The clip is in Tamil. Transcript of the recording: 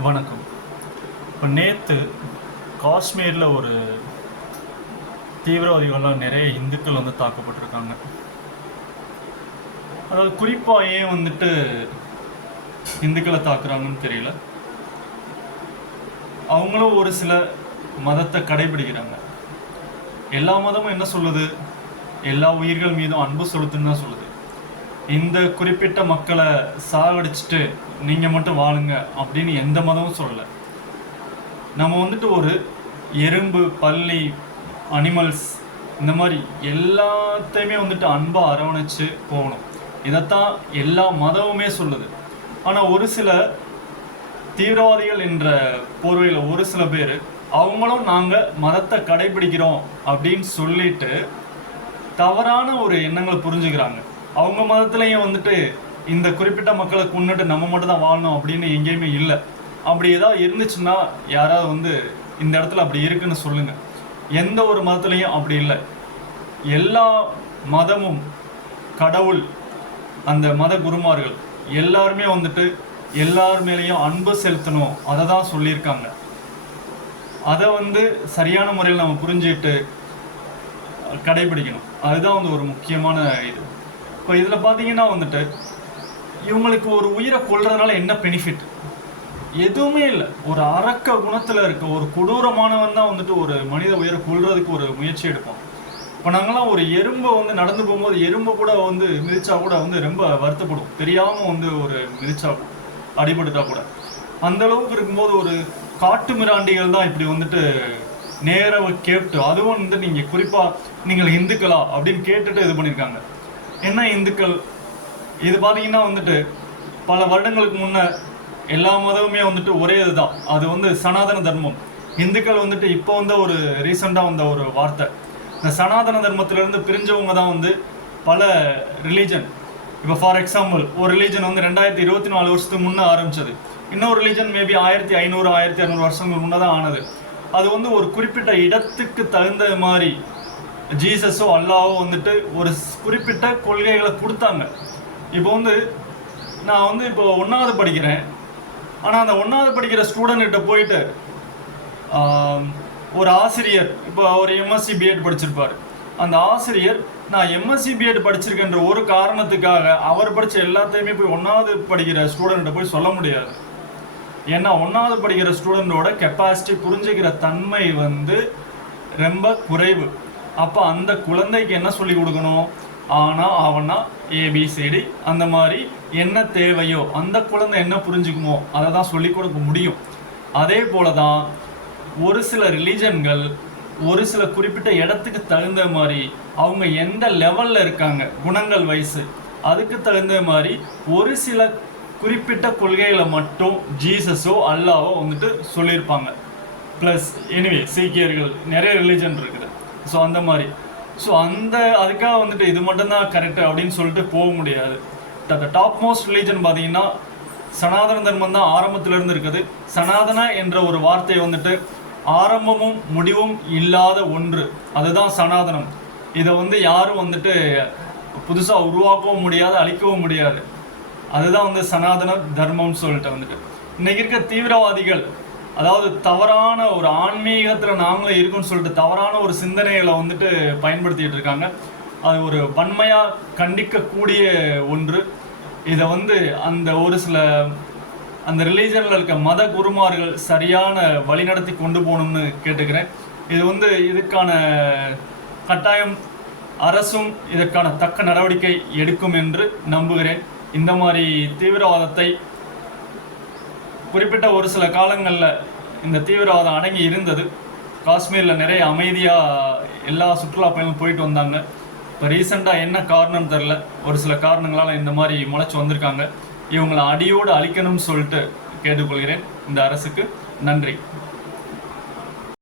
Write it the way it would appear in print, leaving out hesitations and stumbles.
வணக்கம். இப்போ நேற்று காஷ்மீரில் ஒரு தீவிரவாதிகளால் நிறைய இந்துக்கள் தாக்கப்பட்டிருக்காங்க. அதாவது குறிப்பாக ஏன் இந்துக்களை தாக்குறாங்கன்னு தெரியல. அவங்களும் ஒரு சில மதத்தை கடைபிடிக்கிறாங்க. எல்லா மதமும் என்ன சொல்லுது? எல்லா உயிர்கள் மீதும் அன்பு செலுத்துன்னு தான் சொல்லுது. இந்த குறிப்பிட்ட மக்களை சாகடிச்சுட்டு நீங்கள் மட்டும் வாழுங்க அப்படின்னு எந்த மதமும் சொல்லலை. நம்ம ஒரு எறும்பு, பல்லி, அனிமல்ஸ் இந்த மாதிரி எல்லாத்தையுமே அன்பாக அரவணைச்சு போகணும். இதைத்தான் எல்லா மதமுமே சொல்லுது. ஆனால் ஒரு சில தீவிரவாதிகள் என்ற போர்வையில் ஒரு சில பேர் அவங்களும் நாங்கள் மதத்தை கடைபிடிக்கிறோம் அப்படின்னு சொல்லிட்டு தவறான ஒரு எண்ணங்களை புரிஞ்சுக்கிறாங்க. அவங்க மதத்துலேயும் இந்த குறிப்பிட்ட மக்களை கொண்டுட்டு நம்ம மட்டும் தான் வாழணும் அப்படின்னு எங்கேயுமே இல்லை. அப்படி ஏதாவது இருந்துச்சுன்னா யாராவது இந்த இடத்துல அப்படி இருக்குன்னு சொல்லுங்கள். எந்த ஒரு மதத்துலேயும் அப்படி இல்லை. எல்லா மதமும், கடவுள், அந்த மத குருமார்கள் எல்லாருமே எல்லார் மேலேயும் அன்பு செலுத்தணும், அதை தான் சொல்லியிருக்காங்க. அதை சரியான முறையில் நம்ம புரிஞ்சுக்கிட்டு கடைபிடிக்கணும். அதுதான் ஒரு முக்கியமான இது. இப்போ இதில் பார்த்தீங்கன்னா இவங்களுக்கு ஒரு உயிரை கொல்றதுனால என்ன பெனிஃபிட்? எதுவுமே இல்லை. ஒரு அரக்க குணத்தில் இருக்க ஒரு கொடூரமானவன் தான் ஒரு மனித உயிரை கொல்றதுக்கு ஒரு முயற்சி எடுப்பான். இப்போ நாங்களாம் ஒரு எறும்பை நடந்து போகும்போது எறும்பை கூட மிதிச்சா கூட ரொம்ப வருத்தப்படும். தெரியாமல் ஒரு மிதிச்சா அடிபடுத்தா கூட. அந்த அளவுக்கு இருக்கும்போது ஒரு காட்டு மிராண்டிகள் தான் இப்படி நேரவை கேட்டு, அதுவும் நீங்கள் குறிப்பாக நீங்கள் இந்துக்களா அப்படின்னு கேட்டுட்டு இது பண்ணியிருக்காங்க. என்ன இந்துக்கள்? இது பார்த்தீங்கன்னா பல வருடங்களுக்கு முன்னே எல்லா மதமுமே ஒரே இதுதான். அது சனாதன தர்மம். இந்துக்கள் இப்போ ஒரு ரீசெண்டாக வந்த ஒரு வார்த்தை. இந்த சனாதன தர்மத்திலேருந்து பிரிஞ்சவங்க தான் பல ரிலீஜன். இப்போ ஃபார் எக்ஸாம்பிள், ஒரு ரிலீஜன் 2024 வருஷத்துக்கு முன்னே ஆரம்பிச்சது. இன்னொரு ரிலீஜன் மேபி 1500 1600 வருஷங்கள் முன்னே தான் ஆனது. அது ஒரு குறிப்பிட்ட இடத்துக்கு தகுந்த மாதிரி ஜீசஸோ அல்லாவோ ஒரு குறிப்பிட்ட கொள்கைகளை கொடுத்தாங்க. இப்போ நான் இப்போ 1வது படிக்கிறேன். ஆனால் அந்த 1வது படிக்கிற ஸ்டூடெண்ட்கிட்ட போயிட்டு ஒரு ஆசிரியர், இப்போ ஒரு எம்எஸ்சி பிஎட் படிச்சிருப்பார். அந்த ஆசிரியர் நான் எம்எஸ்சி பிஎட் படிச்சிருக்கேன்ற ஒரு காரணத்துக்காக அவர் படித்த எல்லாத்தையுமே போய் 1வது படிக்கிற ஸ்டூடெண்ட்டை போய் சொல்ல முடியாது. ஏன்னா 1வது படிக்கிற ஸ்டூடெண்டோட கெப்பாசிட்டி, புரிஞ்சுக்கிற தன்மை ரொம்ப குறைவு. அப்போ அந்த குழந்தைக்கு என்ன சொல்லி கொடுக்கணும்? ஆனா ஆவனா ஏபிசிடி அந்த மாதிரி என்ன தேவையோ அந்த குழந்தை என்ன புரிஞ்சுக்குமோ அதை தான் சொல்லி கொடுக்க முடியும். அதே போல தான் ஒரு சில ரிலீஜன்கள் ஒரு சில குறிப்பிட்ட இடத்துக்கு தகுந்த மாதிரி அவங்க எந்த லெவலில் இருக்காங்க குணங்கள் வயசு, அதுக்கு தகுந்த மாதிரி ஒரு சில குறிப்பிட்ட கொள்கைகளை மட்டும் ஜீசஸோ அல்லாவோ சொல்லியிருப்பாங்க. ப்ளஸ் எனிவே சீக்கியர்கள் நிறைய ரிலீஜன் இருக்குது. ஸோ அந்த மாதிரி அதுக்காக இது மட்டும்தான் கரெக்டு அப்படின்னு சொல்லிட்டு போக முடியாது. த டாப் மோஸ்ட் ரிலீஜன் பார்த்தீங்கன்னா சனாதன தர்மம் தான் ஆரம்பத்திலேருந்து இருக்குது. சனாதன என்ற ஒரு வார்த்தை ஆரம்பமும் முடிவும் இல்லாத ஒன்று, அதுதான் சனாதனம். இதை யாரும் புதுசாக உருவாக்கவும் முடியாது, அழிக்கவும் முடியாது. அதுதான் சனாதன தர்மம்னு சொல்லிட்டு இன்னைக்கு இருக்க தீவிரவாதிகள், அதாவது தவறான ஒரு ஆன்மீகத்தில் நாங்களும் இருக்குன்னு சொல்லிட்டு தவறான ஒரு சிந்தனைகளை பயன்படுத்திகிட்டு இருக்காங்க. அது ஒரு வன்மையாக கண்டிக்கக்கூடிய ஒன்று. இதை அந்த ஒரு சில அந்த ரிலீஜனில் இருக்க மத குருமார்கள் சரியான வழிநடத்தி கொண்டு போகணும்னு கேட்டுக்கிறேன். இது இதுக்கான கட்டாயம் அரசும் இதற்கான தக்க நடவடிக்கை எடுக்கும் என்று நம்புகிறேன். இந்த மாதிரி தீவிரவாதத்தை குறிப்பிட்ட ஒரு சில காலங்களில் இந்த தீவிரவாதம் அடங்கி இருந்தது. காஷ்மீரில் நிறைய அமைதியாக எல்லா சுற்றுலா பயணிகளும் போயிட்டு வந்தாங்க. இப்போ ரீசெண்டாக என்ன காரணம்னு தெரில, ஒரு சில காரணங்களால் இந்த மாதிரி முளைச்சி வந்திருக்காங்க. இவங்களை அடியோடு அழிக்கணும்னு சொல்லிட்டு கேட்டுக்கொள்கிறேன். இந்த அரசுக்கு நன்றி.